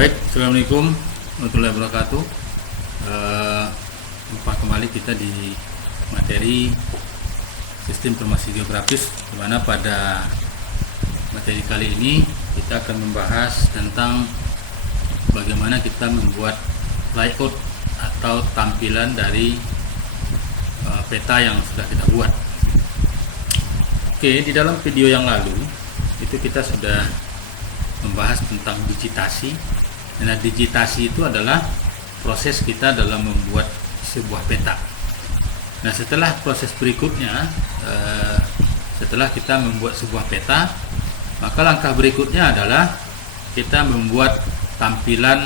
Baik, Assalamualaikum warahmatullahi wabarakatuh. Jumpa kembali kita di materi Sistem Informasi Geografis, di mana pada materi kali ini kita akan membahas tentang bagaimana kita membuat layout atau tampilan dari peta yang sudah kita buat. Oke, di dalam video yang lalu itu kita sudah membahas tentang digitasi. Nah, digitasi itu adalah proses kita dalam membuat sebuah peta. Nah, setelah proses berikutnya, setelah kita membuat sebuah peta, maka langkah berikutnya adalah kita membuat tampilan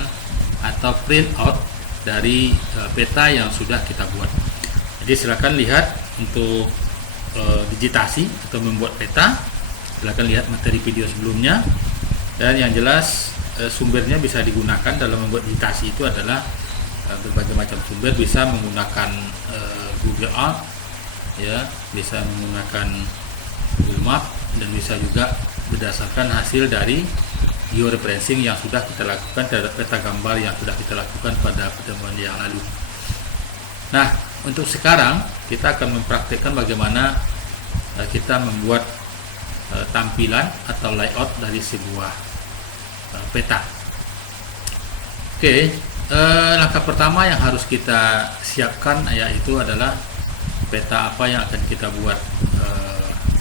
atau print out dari peta yang sudah kita buat. Jadi silakan lihat untuk digitasi atau membuat peta, silakan lihat materi video sebelumnya. Dan yang jelas sumbernya bisa digunakan dalam membuat digitasi itu adalah berbagai macam sumber, bisa menggunakan Google Earth, ya, bisa menggunakan Google Map, dan bisa juga berdasarkan hasil dari georeferencing yang sudah kita lakukan terhadap peta gambar yang sudah kita lakukan pada pertemuan yang lalu. Nah, untuk sekarang kita akan mempraktikkan bagaimana kita membuat tampilan atau layout dari sebuah peta. Oke, langkah pertama yang harus kita siapkan yaitu adalah peta apa yang akan kita buat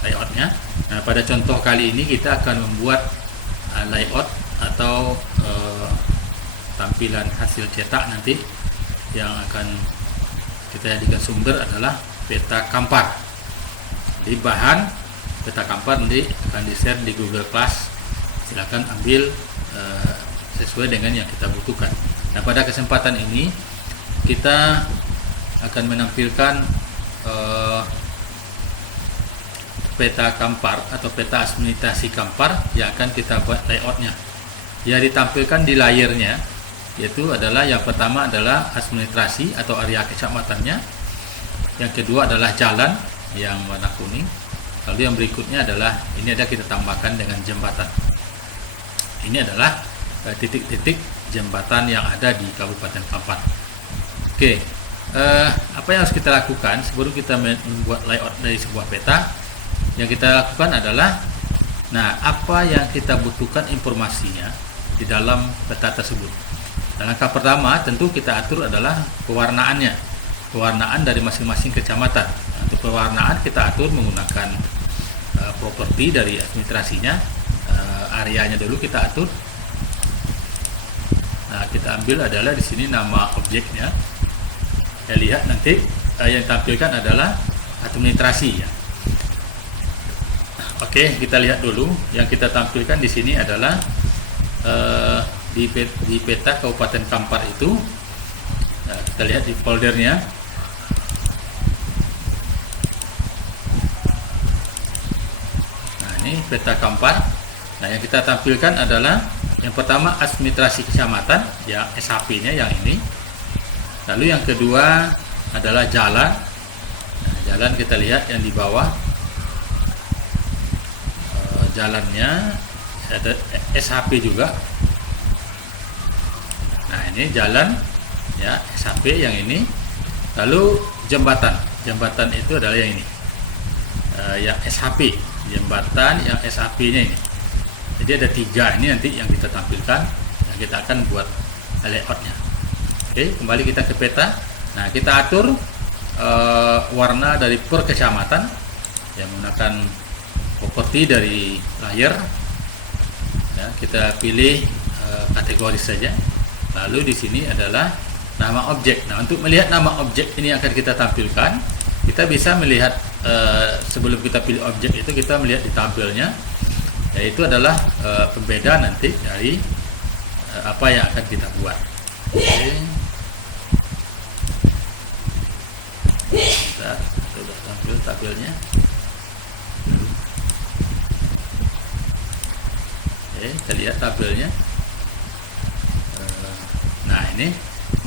layoutnya. Nah, pada contoh kali ini kita akan membuat layout atau tampilan hasil cetak nanti yang akan kita jadikan sumber adalah peta Kampar. Di bahan peta Kampar nanti akan di-share di Google Class. Silakan ambil sesuai dengan yang kita butuhkan. Nah, pada kesempatan ini kita akan menampilkan peta Kampar atau peta administrasi Kampar yang akan kita buat layoutnya. Yang ditampilkan di layarnya yaitu adalah yang pertama adalah administrasi atau area kecamatannya, yang kedua adalah jalan yang warna kuning, lalu yang berikutnya adalah ini ada kita tambahkan dengan jembatan. Ini adalah titik-titik jembatan yang ada di Kabupaten Kampar. Oke, apa yang harus kita lakukan sebelum kita membuat layout dari sebuah peta? Yang kita lakukan adalah, nah, apa yang kita butuhkan informasinya di dalam peta tersebut. Dan langkah pertama tentu kita atur adalah pewarnaannya, pewarnaan dari masing-masing kecamatan. Nah, untuk pewarnaan kita atur menggunakan properti dari administrasinya. Areanya dulu kita atur. Nah, kita ambil adalah di sini nama objeknya. Kita lihat nanti yang ditampilkan adalah administrasi, ya. Oke, kita lihat dulu yang kita tampilkan di sini adalah di peta Kabupaten Kampar itu. Nah, kita lihat di foldernya. Nah, ini peta Kampar. Nah, yang kita tampilkan adalah yang pertama administrasi kecamatan, ya, SHP-nya yang ini. Lalu yang kedua adalah jalan. Nah, jalan kita lihat yang di bawah, jalannya ada SHP juga. Nah, ini jalan, ya, SHP yang ini. Lalu jembatan itu adalah yang ini, yang SHP, jembatan yang SHP-nya ini. Jadi ada 3 ini nanti yang kita tampilkan, yang kita akan buat layoutnya. Oke, kembali kita ke peta. Nah, kita atur warna dari per kecamatan yang menggunakan properti dari layar. Ya, kita pilih kategori saja. Lalu di sini adalah nama objek. Nah, untuk melihat nama objek ini akan kita tampilkan, kita bisa melihat sebelum kita pilih objek itu kita melihat di tabelnya. Yaitu adalah pembeda nanti dari apa yang akan kita buat. Oke. Kita sudah tampil tabelnya. Oke, kita lihat tabelnya.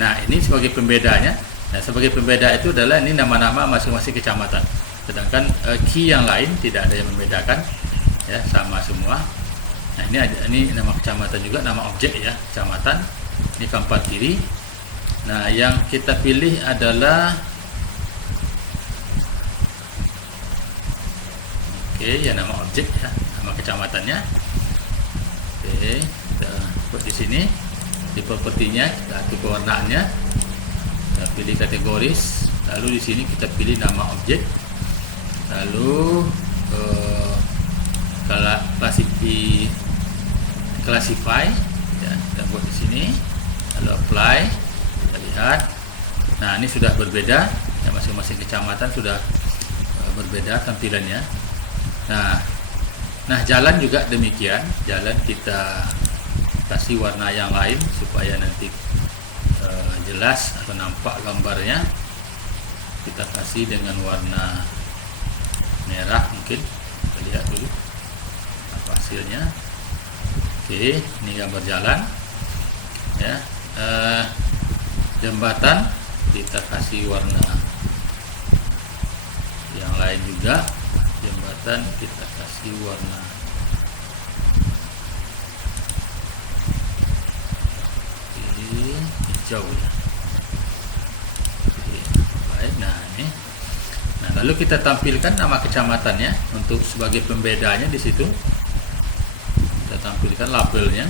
Nah ini sebagai pembedanya. Nah, sebagai pembeda itu adalah ini nama-nama masing-masing kecamatan. Sedangkan key yang lain tidak ada yang membedakan. Ya, sama semua. Nah ini nama kecamatan juga, nama objek ya, kecamatan. Ini Kampar Kiri. Nah yang kita pilih adalah ya nama objek ya, nama kecamatannya. Kita buat di sini di propertinya, kita atur pewarnaannya, kita pilih kategoris, lalu di sini kita pilih nama objek, lalu kalau classify ya, kita buat di sini, lalu apply, kita lihat. Nah ini sudah berbeda ya, masing-masing kecamatan sudah berbeda tampilannya. Nah jalan juga demikian, jalan kita kasih warna yang lain supaya nanti jelas atau nampak gambarnya. Kita kasih dengan warna merah mungkin, kita lihat dulu apa hasilnya. Oke, ini gambar jalan ya. Jembatan kita kasih warna yang lain juga, jembatan kita kasih warna hijau ya. Baik, nah ini. Nah, lalu kita tampilkan nama kecamatannya untuk sebagai pembedanya di situ. Kita tampilkan labelnya.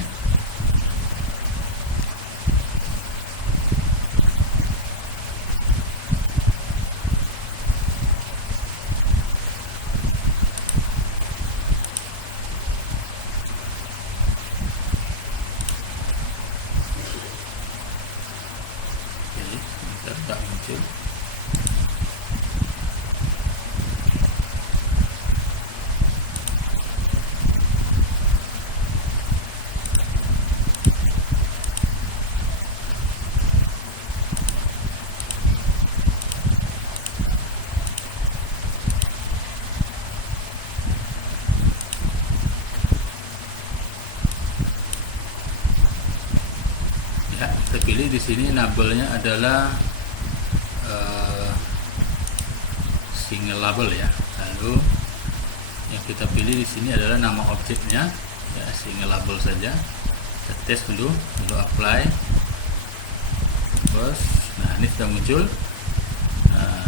Tak muncul. Ya, kita pilih di sini labelnya adalah single label ya. Lalu yang kita pilih di sini adalah nama objeknya ya, single label saja. Kita tes dulu, lalu apply. Terus, nah ini sudah muncul. Nah,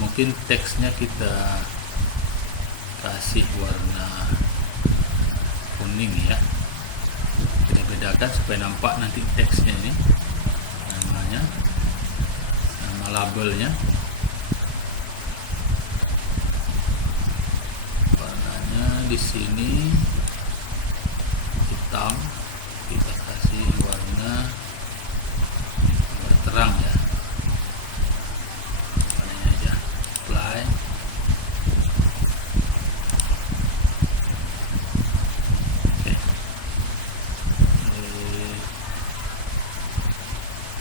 mungkin teksnya kita kasih warna kuning ya. Kita bedakan supaya nampak nanti teksnya ini, namanya, nama labelnya. Di sini hitam, kita kasih warna terang ya, warnanya aja, apply. Oke.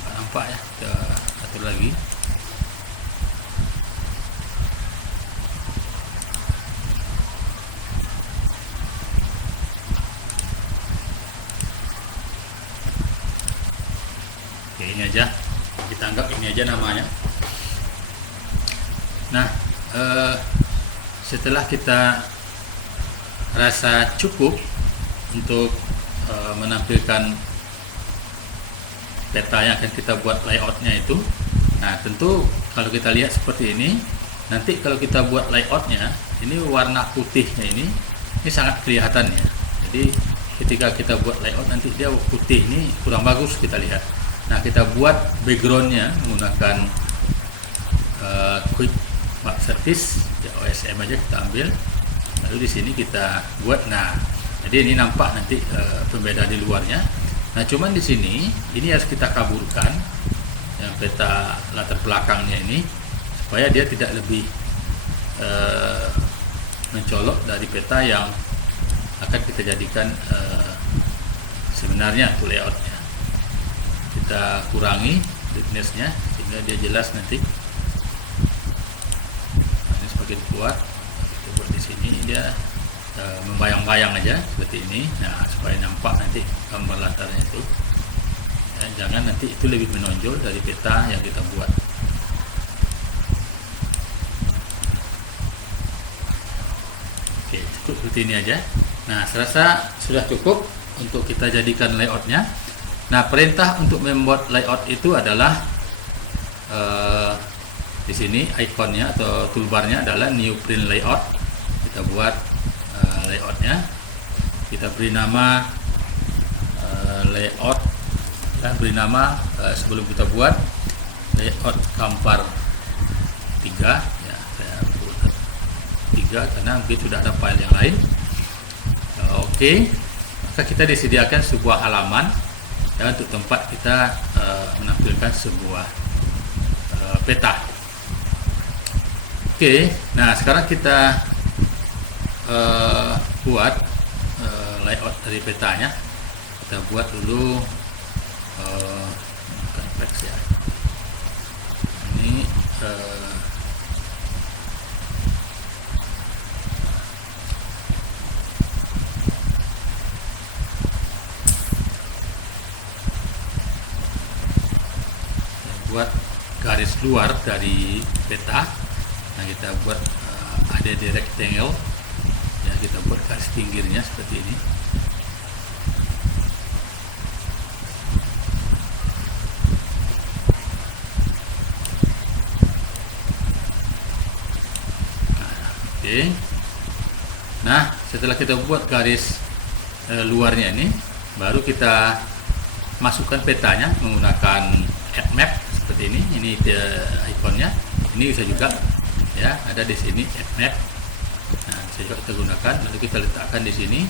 Nampak ya, kita atur lagi. Ini aja, kita anggap ini aja namanya. Nah setelah kita rasa cukup untuk menampilkan peta yang akan kita buat layoutnya itu, nah tentu kalau kita lihat seperti ini, nanti kalau kita buat layoutnya ini warna putihnya ini sangat kelihatan ya. Jadi ketika kita buat layout nanti dia putih ini kurang bagus kita lihat. Nah kita buat backgroundnya menggunakan quick map service ya, OSM aja kita ambil, lalu di sini kita buat. Nah jadi ini nampak nanti pembeda di luarnya. Nah cuman di sini ini harus kita kaburkan yang peta latar belakangnya ini supaya dia tidak lebih mencolok dari peta yang akan kita jadikan sebenarnya untuk layoutnya. Kita kurangi thickness-nya sehingga dia jelas nanti. Ini semakin kuat. Kita buat di sini dia membayang-bayang aja seperti ini. Nah supaya nampak nanti gambar latarnya itu. Ya, jangan nanti itu lebih menonjol dari peta yang kita buat. Oke, cukup seperti ini aja. Nah, saya rasa sudah cukup untuk kita jadikan layoutnya. Nah, perintah untuk membuat layout itu adalah di sini ikonnya atau toolbarnya adalah new print layout. Kita buat layoutnya, kita beri nama layout, dan beri nama sebelum kita buat layout Kampar 3 ya, saya buat 3 karena mungkin sudah ada file yang lain. Oke, maka kita disediakan sebuah halaman ya, untuk tempat kita menampilkan sebuah peta. Oke, nah sekarang kita buat layout dari petanya. Kita buat dulu teks ya. Ini buat garis luar dari peta. Nah, kita buat ada di rectangle ya, kita buat garis pinggirnya seperti ini. Oke. Nah, setelah kita buat garis luarnya ini, baru kita masukkan petanya menggunakan add map seperti ini. Ini ikonnya. Ini bisa juga ya, ada di sini add map. Nah, bisa juga kita gunakan. Lalu kita letakkan di sini.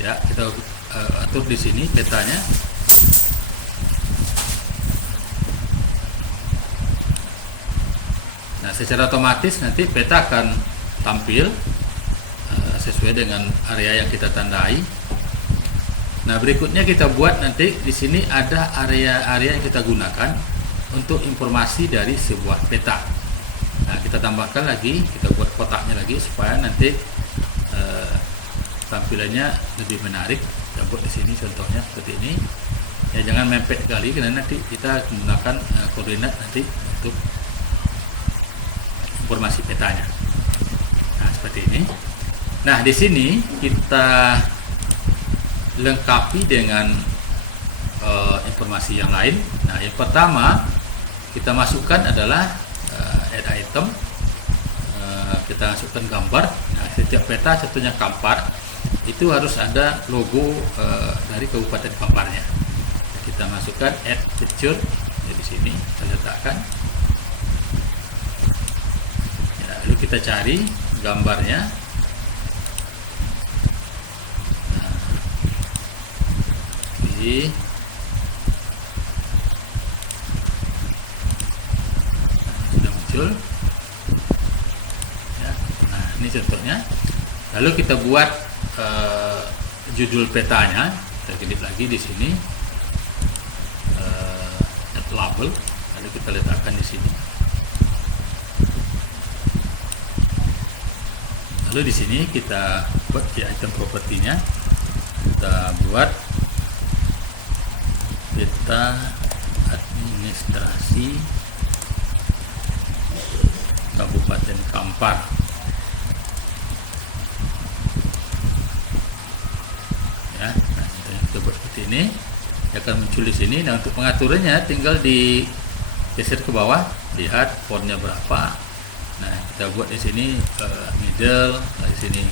Ya, kita atur di sini petanya. Nah, secara otomatis nanti peta akan tampil sesuai dengan area yang kita tandai. Nah, berikutnya kita buat nanti di sini ada area-area yang kita gunakan untuk informasi dari sebuah peta. Nah, kita tambahkan lagi, kita buat kotaknya lagi supaya nanti tampilannya lebih menarik. Kita buat di sini contohnya seperti ini. Ya, jangan mepet kali karena nanti kita menggunakan koordinat nanti untuk informasi petanya. Nah, seperti ini. Nah, di sini kita lengkapi dengan informasi yang lain. Nah, yang pertama kita masukkan adalah add item. Kita masukkan gambar. Nah, setiap peta satunya Kampar itu harus ada logo dari Kabupaten Kamparnya. Nah, kita masukkan add picture. Jadi sini kita letakkan. Ya, lalu kita cari gambarnya. Sudah muncul ya. Nah, ini contohnya. Lalu kita buat judul petanya. Kita klik lagi di sini add label, lalu kita letakkan di sini. Lalu di sini kita buat di item propertinya, kita buat peta administrasi Kabupaten Kampar. Ya, nah, kita buat seperti ini, dia akan muncul di sini. Nah, untuk pengaturannya tinggal digeser ke bawah, lihat fontnya berapa. Nah, kita buat di sini middle, di sini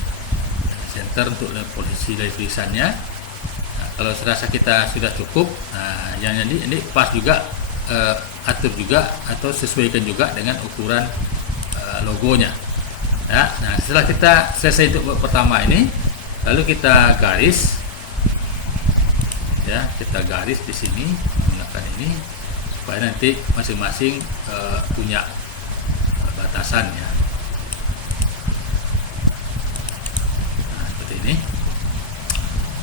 center untuk posisi dari tulisannya. Kalau serasa kita sudah cukup, nah, yang ini pas juga, atur juga atau sesuaikan juga dengan ukuran logonya. Ya, nah setelah kita selesai untuk pertama ini, lalu kita garis, ya kita garis di sini menggunakan ini supaya nanti masing-masing punya batasan ya. Nah, seperti ini.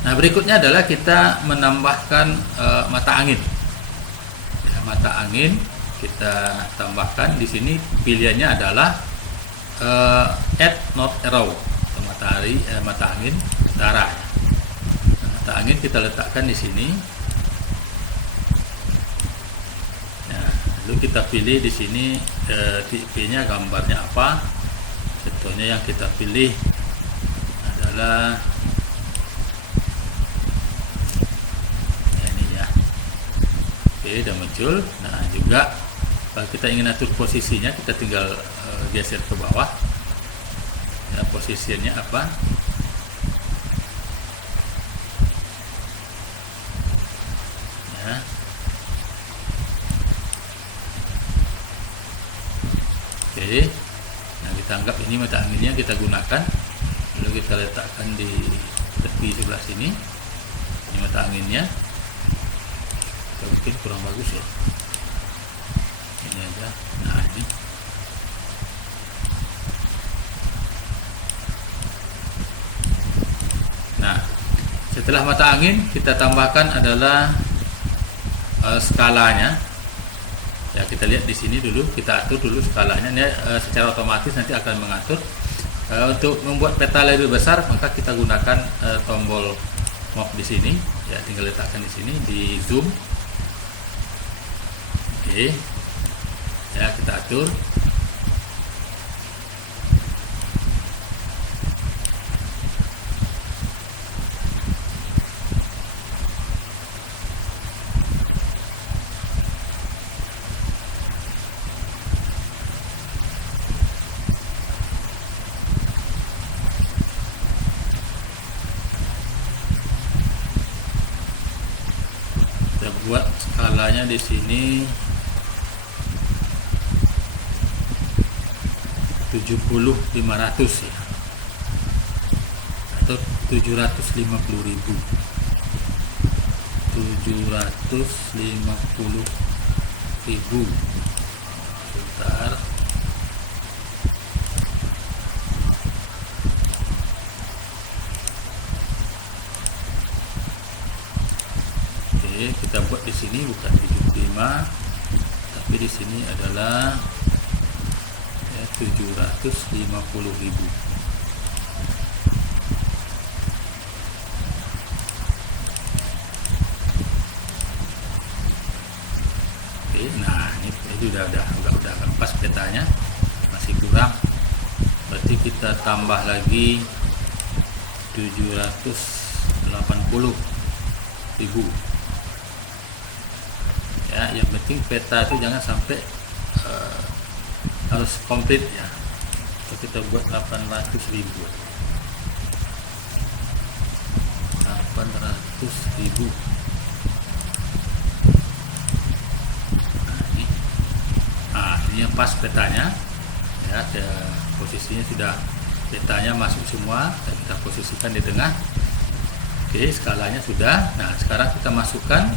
Nah, berikutnya adalah kita menambahkan mata angin. Ya, mata angin kita tambahkan di sini. Pilihannya adalah add north arrow atau mata angin utara. Nah, mata angin kita letakkan di sini. Ya, lalu kita pilih di sini tipe-nya, gambarnya apa. Contohnya yang kita pilih adalah ini ya. Oke, udah muncul. Nah, juga kalau kita ingin atur posisinya, kita tinggal geser ke bawah. Ya, posisinya apa? Ya. Oke. Nah, kita anggap ini mata anginnya kita gunakan. Lalu kita letakkan di tepi sebelah sini. Ini mata anginnya. Mungkin kurang bagus ya. Ini aja. Nah, ini. Nah, setelah mata angin kita tambahkan adalah skalanya. Ya, kita lihat di sini dulu, kita atur dulu skalanya. Ini secara otomatis nanti akan mengatur. Untuk membuat peta lebih besar, maka kita gunakan tombol move di sini. Ya, tinggal letakkan di sini di zoom. Oke. Ya, kita atur. Kita buat skalanya di sini 70.500 ya, atau 750.000. 750.000. Sebentar. Oke, kita buat di sini bukan 75, tapi di sini adalah 750.000. Oke, nah ini udah pas petanya, masih kurang. Berarti kita tambah lagi 780.000. Ya, yang penting peta itu jangan sampai harus komplit ya. So, kita buat 800.000. 800.000. Nah, ini yang pas petanya. Ya, posisinya sudah, petanya masuk semua. Dan kita posisikan di tengah. Oke, skalanya sudah. Nah, sekarang kita masukkan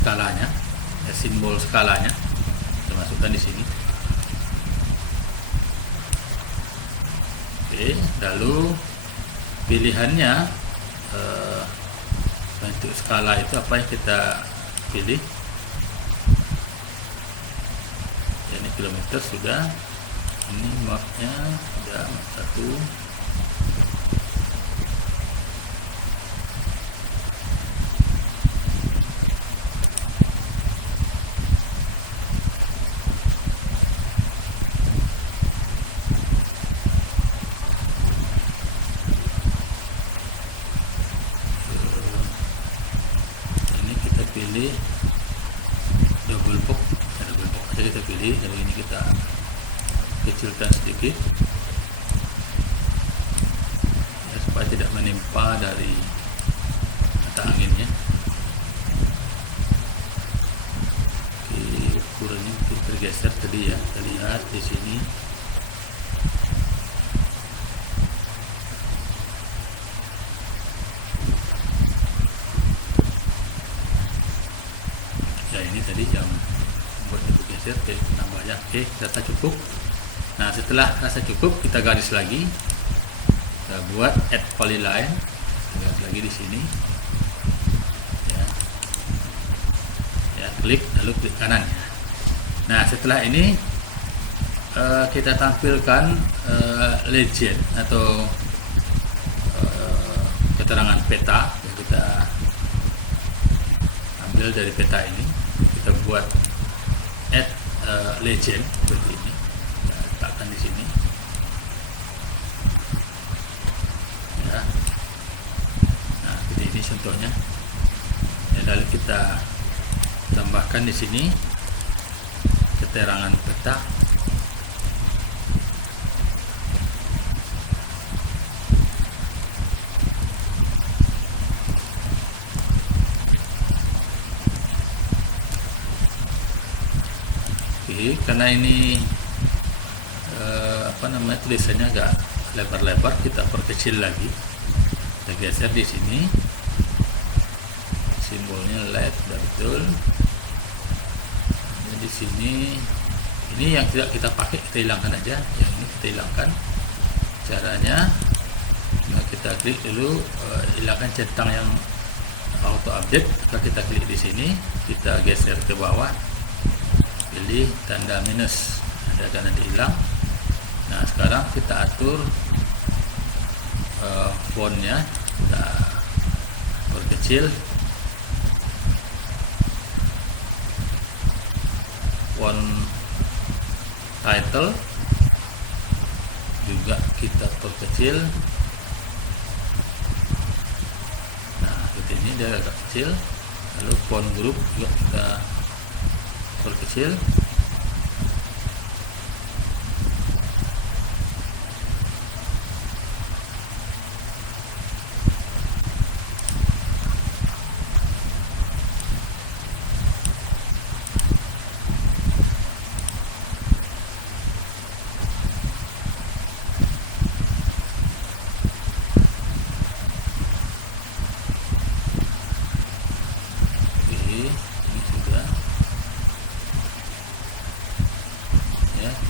skalanya, ya, simbol skalanya. Kita masukkan di sini. Oke, lalu pilihannya untuk skala itu apa yang kita pilih. Ya, ini kilometer sudah. Ini mapnya sudah, map 1. Pilih double box aja, kita pilih. Lalu ini kita kecilkan sedikit ya, supaya tidak menimpa dari mata anginnya. Oke, ukurannya mungkin tergeser tadi ya, kita lihat di sini. Ini tadi yang buat bergeser. Oke, tambah ya. Oke, rasa cukup. Nah, setelah rasa cukup, kita garis lagi. Kita buat add polyline. Garis lagi di sini. Ya. Ya, klik, lalu klik kanan. Nah, setelah ini kita tampilkan legend atau keterangan peta yang kita ambil dari peta ini. Kita buat add legend seperti ini. contohnya. Ya, lalu kita tambahkan di sini keterangan peta. Oke, karena ini tulisannya agak lebar-lebar, kita perkecil lagi. Kita geser di sini, simbolnya LED, betul. Di sini, ini yang tidak kita pakai kita hilangkan aja, yang ini kita hilangkan. Caranya, nah kita klik dulu, hilangkan centang yang auto update. Kita klik di sini, kita geser ke bawah, pilih tanda minus, ada tanda hilang. Nah, sekarang kita atur fontnya, kita perkecil. Font title juga kita perkecil. Nah, seperti ini dia agak kecil. Lalu font group juga kita perkecil.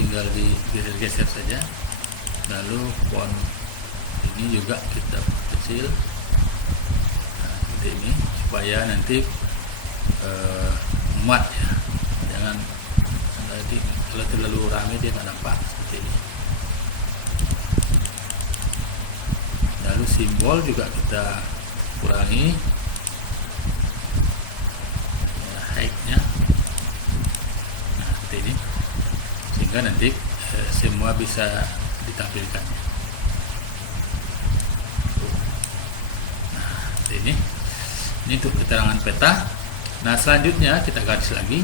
Tinggal digeser saja. Lalu font ini juga kita kecil, nah, seperti ini, supaya nanti muat ya. Jangan nanti kalau terlalu ramai dia nggak nampak, seperti ini. Lalu simbol juga kita kurangi ya, height-nya, nah, seperti ini, sehingga nanti semua bisa ditampilkan. Nah, ini untuk keterangan peta. Nah, selanjutnya kita garis lagi,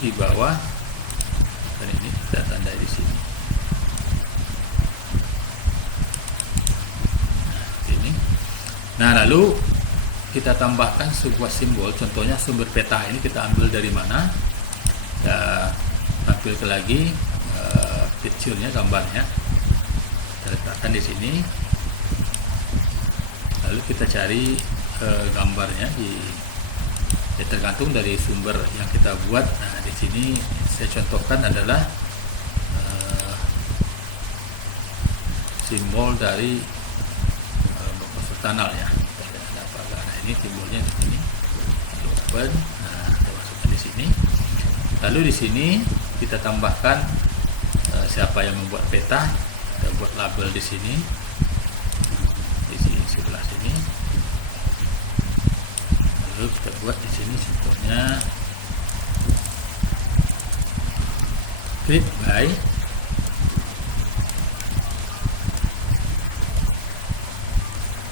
di bawah, dan ini kita tandai di sini. Nah, ini. Nah, lalu kita tambahkan sebuah simbol. Contohnya sumber peta ini kita ambil dari mana? Kita tampilkan lagi picture-nya, gambarnya. Kita letakkan di sini. Lalu kita cari gambarnya ya, tergantung dari sumber yang kita buat. Nah, di sini saya contohkan adalah simbol dari proposal tunnel ya. Nah, ini simbolnya di sini. Open. Nah, kita masukkan di sini. Lalu di sini kita tambahkan siapa yang membuat peta. Kita buat label di sini, sebelah sini. Lalu kita buat di sini contohnya grid by.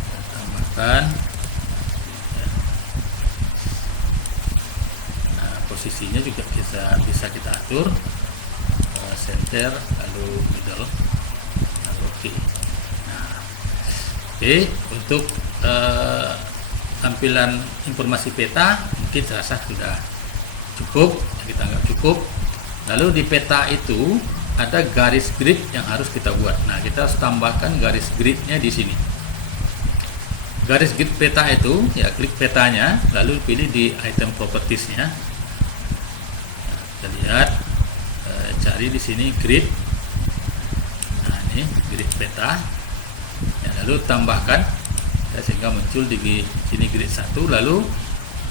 Kita tambahkan. Posisinya juga bisa kita atur, center, lalu middle, lalu oke. Nah, oke, untuk tampilan informasi peta mungkin saya rasa sudah cukup. Kita nggak cukup. Lalu di peta itu ada garis grid yang harus kita buat. Nah, kita harus tambahkan garis gridnya di sini. Garis grid peta itu, ya klik petanya, lalu pilih di item propertiesnya. Kita lihat, cari di sini grid. Nah, ini grid peta. Ya, lalu tambahkan ya, sehingga muncul di sini grid 1, lalu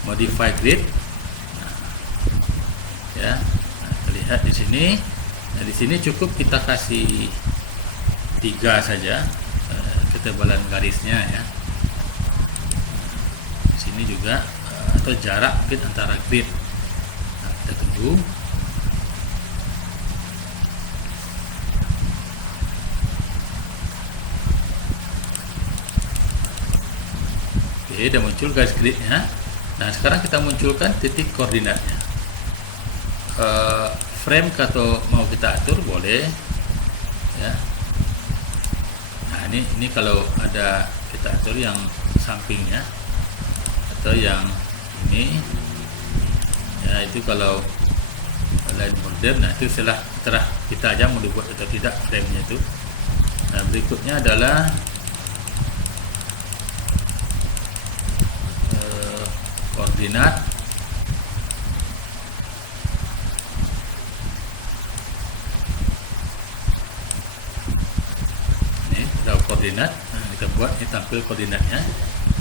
modify grid. Nah, ya, kita lihat di sini. Nah, di sini cukup kita kasih 3 saja ketebalan garisnya ya. Di sini juga atau jarak mungkin antara grid. Nah, kita tunggu. Oke, udah muncul garis gridnya. Nah, sekarang kita munculkan titik koordinatnya. Frame atau mau kita atur boleh, ya. Nah, ini kalau ada kita atur yang sampingnya atau yang ini, ya itu kalau line border. Nah, itu setelah kita aja mau dibuat atau tidak frame-nya itu. Nah, berikutnya adalah koordinat. Ini draw koordinat. Nah, kita buat ini tampil koordinatnya.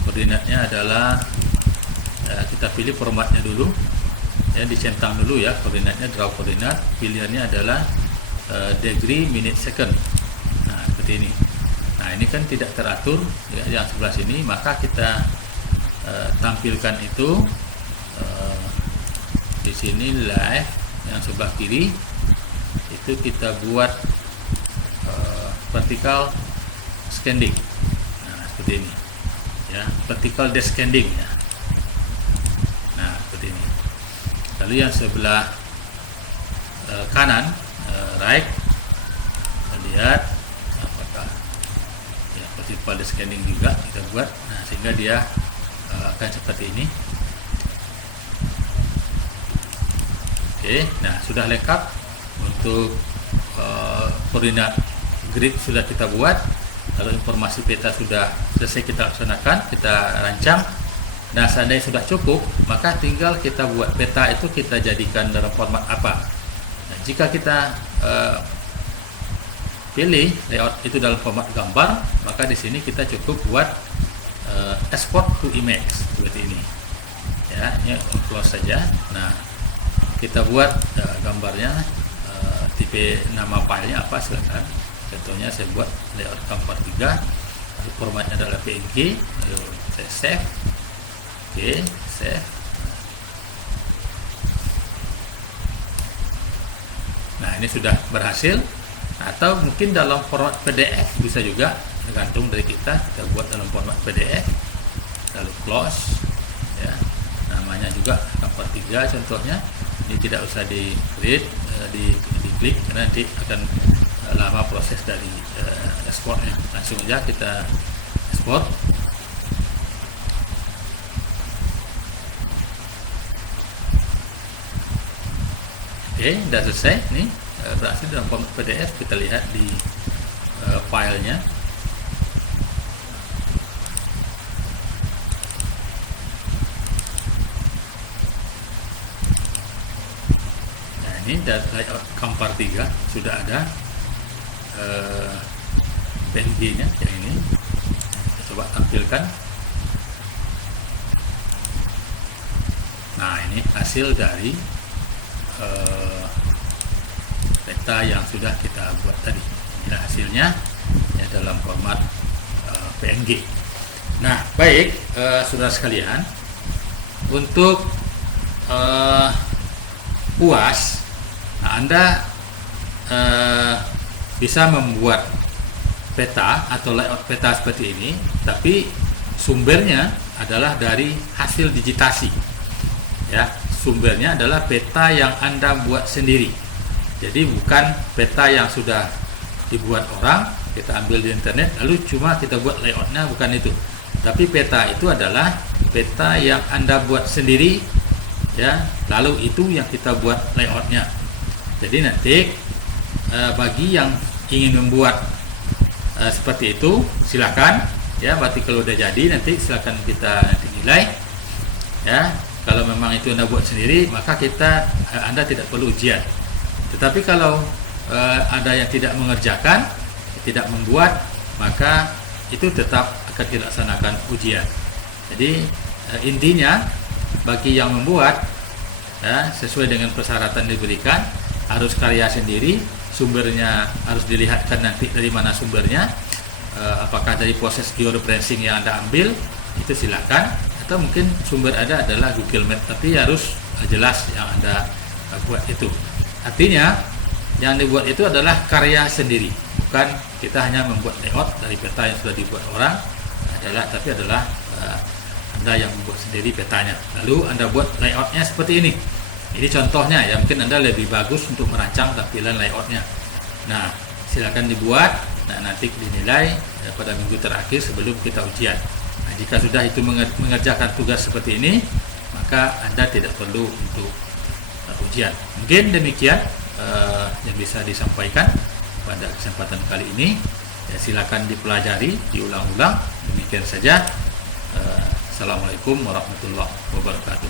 Koordinatnya adalah kita pilih formatnya dulu, ya, dicentang dulu ya koordinatnya, draw koordinat. Pilihannya adalah degree, minute, second. Nah, seperti ini. Nah, ini kan tidak teratur ya, yang sebelah sini, maka kita tampilkan itu di sini live. Yang sebelah kiri itu kita buat vertical scanning. Nah, seperti ini ya, vertical descending ya. Nah, seperti ini. Lalu yang sebelah kanan, right, kita lihat apakah ya vertical descending juga kita buat. Nah, sehingga dia akan seperti ini. Oke, nah sudah lengkap untuk koordinat grid sudah kita buat. Lalu informasi peta sudah selesai kita laksanakan, kita rancang. Nah, seandainya sudah cukup, maka tinggal kita buat peta itu kita jadikan dalam format apa. Nah, jika kita pilih layout itu dalam format gambar, maka di sini kita cukup buat export to image seperti ini ya. Ini close saja. Nah, kita buat gambarnya, tipe nama filenya apa silakan. Contohnya saya buat layout gambar 3, formatnya adalah PNG. Lalu saya save. Oke, save. Nah, ini sudah berhasil. Atau mungkin dalam format PDF bisa juga, tergantung dari kita buat dalam format PDF. Lalu close ya, namanya juga gambar 3 contohnya. Ini tidak usah di create, di klik, karena nanti akan lama proses dari ekspornya. Langsung aja kita ekspor. Oke, sudah selesai. Nih berhasil dalam format PDF. Kita lihat di filenya. Ini layout gambar 3 sudah ada PNG-nya yang ini. Kita coba tampilkan. Nah, ini hasil dari peta yang sudah kita buat tadi. Ini hasilnya ya, dalam format PNG. Nah, baik saudara sekalian, untuk puas, nah, Anda bisa membuat peta atau layout peta seperti ini, tapi sumbernya adalah dari hasil digitasi. Ya, sumbernya adalah peta yang Anda buat sendiri. Jadi bukan peta yang sudah dibuat orang, kita ambil di internet lalu cuma kita buat layoutnya, bukan itu. Tapi peta itu adalah peta yang Anda buat sendiri, ya. Lalu itu yang kita buat layoutnya. Jadi nanti bagi yang ingin membuat seperti itu silakan ya. Berarti kalau udah jadi nanti silakan kita nanti nilai ya. Kalau memang itu Anda buat sendiri, maka Anda tidak perlu ujian. Tetapi kalau ada yang tidak mengerjakan, tidak membuat, maka itu tetap akan dilaksanakan ujian. Jadi intinya bagi yang membuat ya, sesuai dengan persyaratan diberikan, harus karya sendiri, sumbernya harus dilihatkan nanti dari mana sumbernya, apakah dari proses georeferencing yang Anda ambil, itu silakan, atau mungkin sumber ada adalah Google Map, tapi harus jelas yang Anda buat itu. Artinya yang dibuat itu adalah karya sendiri, bukan kita hanya membuat layout dari peta yang sudah dibuat orang, tapi adalah Anda yang membuat sendiri petanya. Lalu Anda buat layoutnya seperti ini. Ini contohnya ya, mungkin Anda lebih bagus untuk merancang tampilan layoutnya. Nah, silakan dibuat. Nah, nanti dinilai pada minggu terakhir sebelum kita ujian. Nah, jika sudah itu mengerjakan tugas seperti ini, maka Anda tidak perlu untuk ujian. Mungkin demikian yang bisa disampaikan pada kesempatan kali ini. Ya, silakan dipelajari, diulang-ulang. Demikian saja. Assalamualaikum warahmatullahi wabarakatuh.